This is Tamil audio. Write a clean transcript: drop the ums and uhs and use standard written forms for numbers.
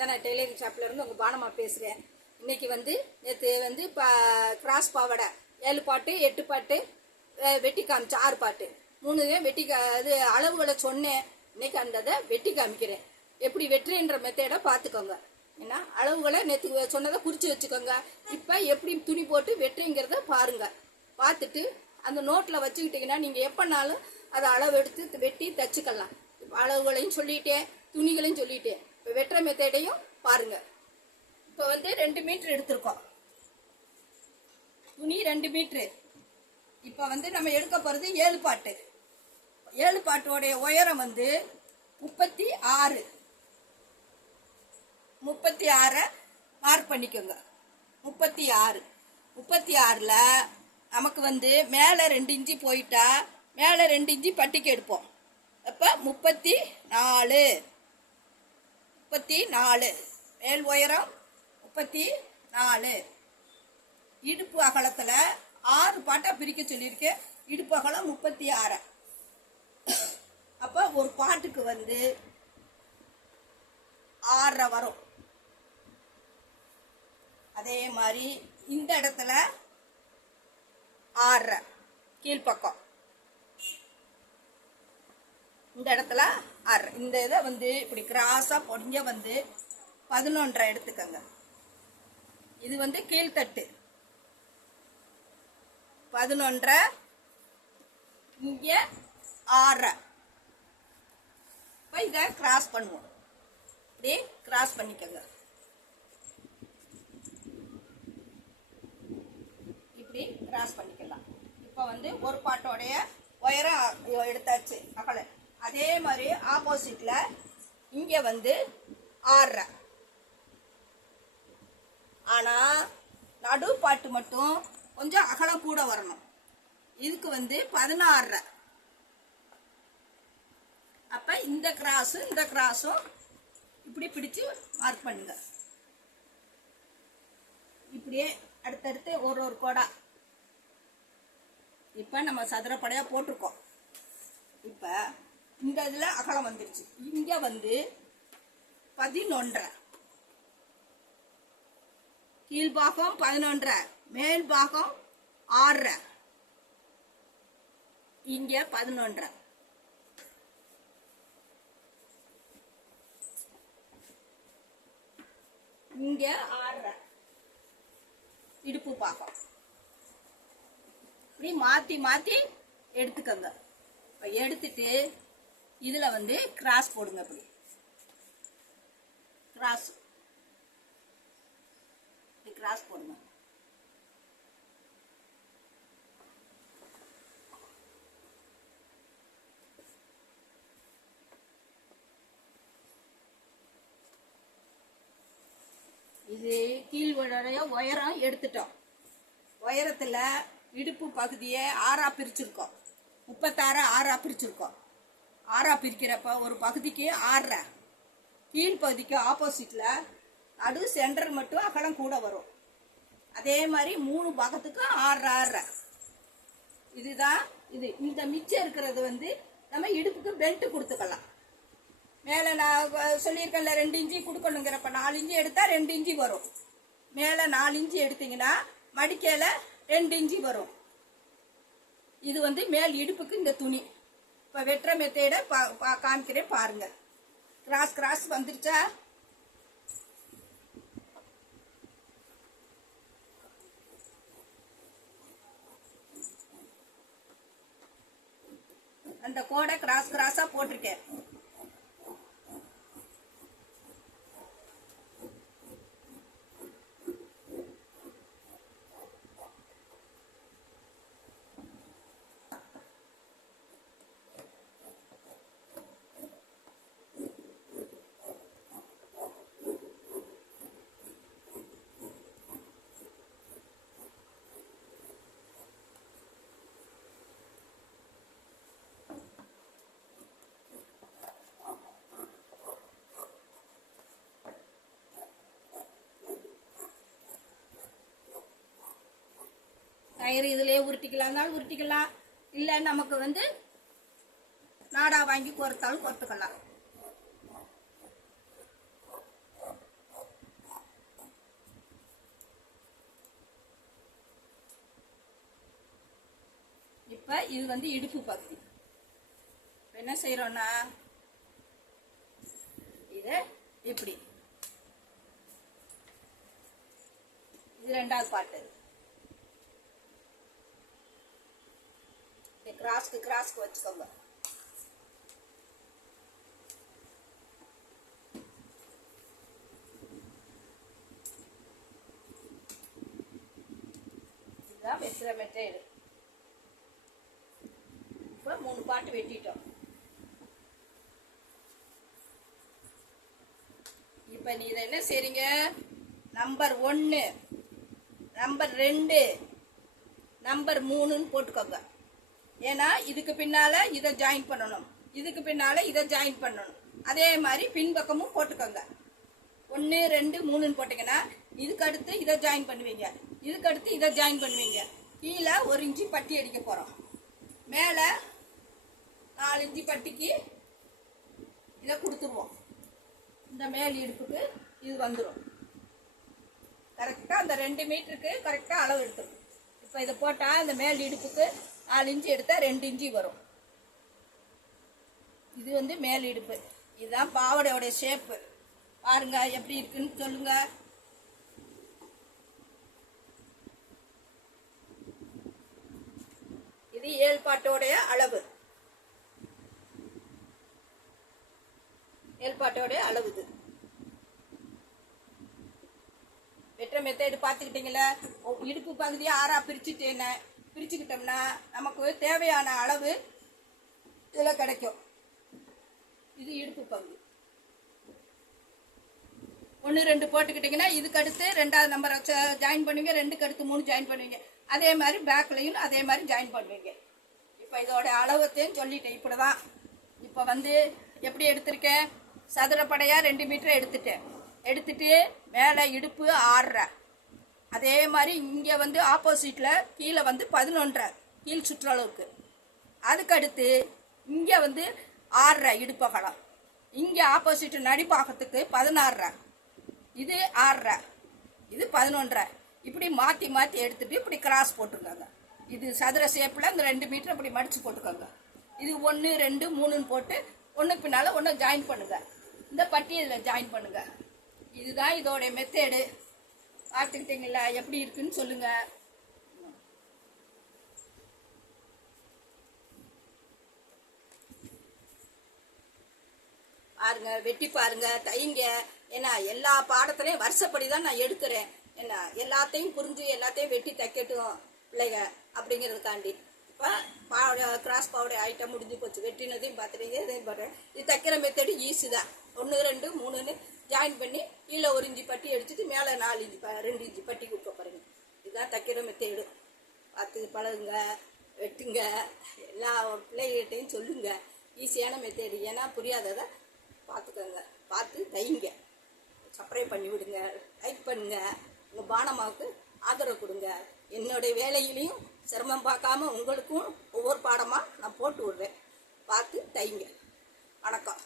வந்தனா டெய்லரிங் ஷாப்ல இருந்து உங்க பானமா பேசுறேன். இன்னைக்கு வந்து நேற்று வந்து கிராஸ் பாவாடை 7 பாட்டு 8 பாட்டு வெட்டி காமிச்சு 6 பாட்டு 3 வெட்டி அது அளவுகளை சொன்னேன். இன்னைக்கு அந்த வெட்டி காமிக்கிறேன். எப்படி வெட்டுறேன்ற மெத்தடை பார்த்துக்கோங்க. ஏன்னா அளவுகளை நேற்று சொன்னதை குறித்து வச்சுக்கோங்க. இப்போ எப்படி துணி போட்டு வெட்டுறீங்கிறத பாருங்க. பார்த்துட்டு அந்த நோட்டில் வச்சுக்கிட்டிங்கன்னா நீங்கள் எப்போனாலும் அதை அளவு எடுத்து வெட்டி தச்சுக்கலாம். அளவுகளையும் சொல்லிட்டேன், துணிகளையும் சொல்லிட்டேன். இப்போ வெட்டுற மெத்தடையும் பாருங்க. இப்போ வந்து 2 மீட்டர் எடுத்திருக்கோம். துணி 2 மீட்ரு. இப்போ வந்து நம்ம எடுக்க போகிறது 7 பாட்டு. 7 பாட்டோடைய உயரம் வந்து 36. 36 மார்க் பண்ணிக்கோங்க. 36ல் நமக்கு வந்து மேலே 2 இன்ச்சு போயிட்டா மேலே 2 இன்ச்சு பட்டிக்கு எடுப்போம். அப்போ 34 மேல் உயரம் 34. இடுப்பு அகலத்தில் 6 பாட்டா பிரிக்க சொல்லியிருக்கேன். இடுப்பு அகலம் 36. அப்போ ஒரு பாட்டுக்கு வந்து 6 வரும். அதே மாதிரி இந்த இடத்துல 6 கீழ்பக்கம், இந்த இடத்துல 6. இந்த இதை வந்து இப்படி கிராஸா பொடிஞ்ச வந்து 11 எடுத்துக்கங்க. இது வந்து கீழ்த்தட்டு 11, இங்க 6. இப்போ இதை கிராஸ் பண்ணுவோம். இப்படி கிராஸ் பண்ணிக்கோங்க. இப்படி கிராஸ் பண்ணிக்கலாம். இப்போ வந்து ஒரு பாட்டோடைய உயரம் எடுத்தாச்சு அகல. அதே மாதிரி ஆப்போசிட்ல இங்க வந்து 6. ஆனா நடு பாட்டு மட்டும் கொஞ்சம் அகலம் கூட வரணும். இதுக்கு வந்து 16. அப்ப இந்த கிராஸும் இந்த கிராஸும் இப்படி பிடிச்சு மார்க் பண்ணுங்க. இப்படியே அடுத்தடுத்து ஒரு கோடா. இப்ப நம்ம சதுரப்படையா போட்டிருக்கோம். இப்ப இந்த இதுல அகலம் வந்துருச்சு. இங்க வந்து 11, கீழ்பாகம் 11, மேல் பாகம் 6, இங்க 11. இங்க 6 இடுப்பு பாகம். இப்படி மாத்தி மாத்தி எடுத்துக்கோங்க. எடுத்துட்டு இதுல வந்து கிராஸ் போடுங்க. இப்படி கிராஸ் போடுங்க. இது கீழ்வடைய உயரம் எடுத்துட்டோம். உயரத்துல இடுப்பு பகுதியை 6 பிரிச்சிருக்கோம். 36 6 பிரிச்சிருக்கோம். 6 பிரிக்கிறப்ப ஒரு பகுதிக்கு 6, கீழ்பகுதிக்கு ஆப்போசிட்ல நடு சென்டர் மட்டும் அகலம் கூட வரும். அதே மாதிரி 3 பாகத்துக்கு 6 இதுதான் இது. இந்த மிச்சம் இருக்கிறது வந்து நம்ம இடுப்புக்கு பெல்ட் கொடுத்துக்கலாம். மேலே நான் சொல்லியிருக்கேன்ல 2 இன்ச்சு கொடுக்கணுங்கிறப்ப 4 இன்ச்சு எடுத்தா 2 இன்ச்சு வரும். மேலே 4 இன்ச்சு எடுத்தீங்கன்னா மடிக்கையில 2 இன்ச்சு வரும். இது வந்து மேல் இடுப்புக்கு இந்த துணி. இப்போ வெட்டுற மெத்தேட காமிக்கிறேன் பாருங்க. கிராஸ் வந்துருச்சா? அந்த கோடை கிராஸா போட்டிருக்கேன். கயிறு இதுலயே உருட்டிக்கலாம்னாலும் உருட்டிக்கலாம். இல்லை நமக்கு வந்து நாடா வாங்கி கோர்த்தாலும் கோர்த்துக்கலாம். இப்போ இது வந்து இடுப்பு பகுதி. என்ன செய்கிறோன்னா இதை இப்படி, இது ரெண்டாவது பாட்டு. கிராஸ்க்கு வச்சுக்கோங்க. இதுதான் வெட்டுற மெத்தேடு. இப்போ 3 பாட்டு வெட்டிட்டோம். இப்போ நீ இதை என்ன செய்றீங்க, நம்பர் 1, நம்பர் 2, நம்பர் 3ன்னு போட்டுக்கோங்க. ஏன்னா இதுக்கு பின்னால இதை ஜாயின் பண்ணணும், இதுக்கு பின்னால இதை ஜாயின் பண்ணணும். அதே மாதிரி பின்பக்கமும் போட்டுக்கோங்க. 1 2 3ன்னு போட்டீங்கன்னா இதுக்கு அடுத்து இதை ஜாயின் பண்ணுவீங்க, இதுக்கு அடுத்து இதை ஜாயின் பண்ணுவீங்க. கீழே 1 இன்ச்சு பட்டி அடிக்க போகிறோம், மேலே 4 இன்ச்சு பட்டிக்கு இதை கொடுத்துருவோம். இந்த மேல் இடுப்புக்கு இது வந்துடும். கரெக்டாக அந்த 2 மீட்டருக்கு கரெக்டாக அளவு எடுத்துரும். இப்போ இதை போட்டால் இந்த மேல் இடுப்புக்கு 4 இன்ச்சு எடுத்தால் 2 இன்ச்சு வரும். இது வந்து மேல் இடுப்பு. இதுதான் பாவாடையோடைய ஷேப்பு. பாருங்க எப்படி இருக்குன்னு சொல்லுங்க. இது 7 பாட்டோடைய அளவு. 7 பாட்டோடைய அளவு. இது வெட்டுற மெத்தேடு பார்த்துக்கிட்டீங்களா? இடுப்பு பகுதியை 6ஆ பிரிச்சுக்கிட்டோம்னா நமக்கு தேவையான அளவு இதில் கிடைக்கும். இது இடுப்பு பகுதி. 1 2 போட்டுக்கிட்டிங்கன்னா இதுக்கு அடுத்து 2வது நம்பரை ஜாயின் பண்ணுவீங்க, 2க்கு அடுத்து 3 ஜாயின் பண்ணுவீங்க. அதே மாதிரி பேக்லையும் அதே மாதிரி ஜாயின் பண்ணுவீங்க. இப்போ இதோட அளவத்தையும் சொல்லிட்டேன். இப்படி தான். இப்போ வந்து எப்படி எடுத்திருக்கேன், சதுரப்படையாக 2 மீட்டர் எடுத்துட்டு மேலே இடுப்பு 6.5. அதே மாதிரி இங்கே வந்து ஆப்போசிட்டில் கீழே வந்து 11.5 கீழ் சுற்றளவுக்கு. அதுக்கடுத்து இங்கே வந்து 6.5 இடுப்பகலம். இங்கே ஆப்போசிட் நடிப்பாகத்துக்கு 16.5. இது 6.5, இது 11.5. இப்படி மாற்றி எடுத்துட்டு இப்படி கிராஸ் போட்டுக்கோங்க. இது சதுர ஷேப்பில் இந்த 2 மீட்டர் இப்படி மடித்து போட்டுக்கோங்க. இது 1 2 3ன்னு போட்டு ஒன்றுக்கு பின்னால் ஒன்று ஜாயின் பண்ணுங்க. இந்த பட்டி இதில் ஜாயின் பண்ணுங்க. இதுதான் இதோடைய மெத்தேடு. பார்த்துக்கிட்டீங்களா? எப்படி இருக்குன்னு சொல்லுங்க. பாருங்க, வெட்டி பாருங்க, தைங்க. ஏன்னா எல்லா பாடத்திலையும் வருஷப்படி தான் நான் எடுக்கிறேன். என்ன எல்லாத்தையும் புரிஞ்சு எல்லாத்தையும் வெட்டி தைக்கட்டும் பிள்ளைங்க அப்படிங்கிறதுக்காண்டி. இப்போ கிராஸ் பாவுடை ஐட்டம் முடிஞ்சு போச்சு. வெட்டினதையும் பார்த்துட்டீங்க, இதையும் பார்த்துறேன். இது தைக்கிற மெத்தடு ஈஸி தான். 1 2 3ன்னு ஜாயின் பண்ணி கீழே 1 இன்ச்சு பட்டி அடிச்சுட்டு மேலே 4 இன்ச்சு 2 இன்ச்சு பட்டி கொடுக்க பாருங்க. இதுதான் தைக்கிற மெத்தேடு. பார்த்து பழகுங்க, வெட்டுங்க. எல்லா பிள்ளைகிட்டையும் சொல்லுங்க. ஈஸியான மெத்தேடு. ஏன்னா புரியாததை பார்த்துக்கோங்க, பார்த்து தைங்க. சப்ஸ்கிரைப் பண்ணி விடுங்க, லைக் பண்ணுங்க. உங்கள் பானமாவுக்கு ஆதரவு கொடுங்க. என்னுடைய வேலையிலையும் சிரமம் பார்க்காம உங்களுக்கும் ஒவ்வொரு பாடமாக நான் போட்டு விடுறேன். பார்த்து தைங்க. வணக்கம்.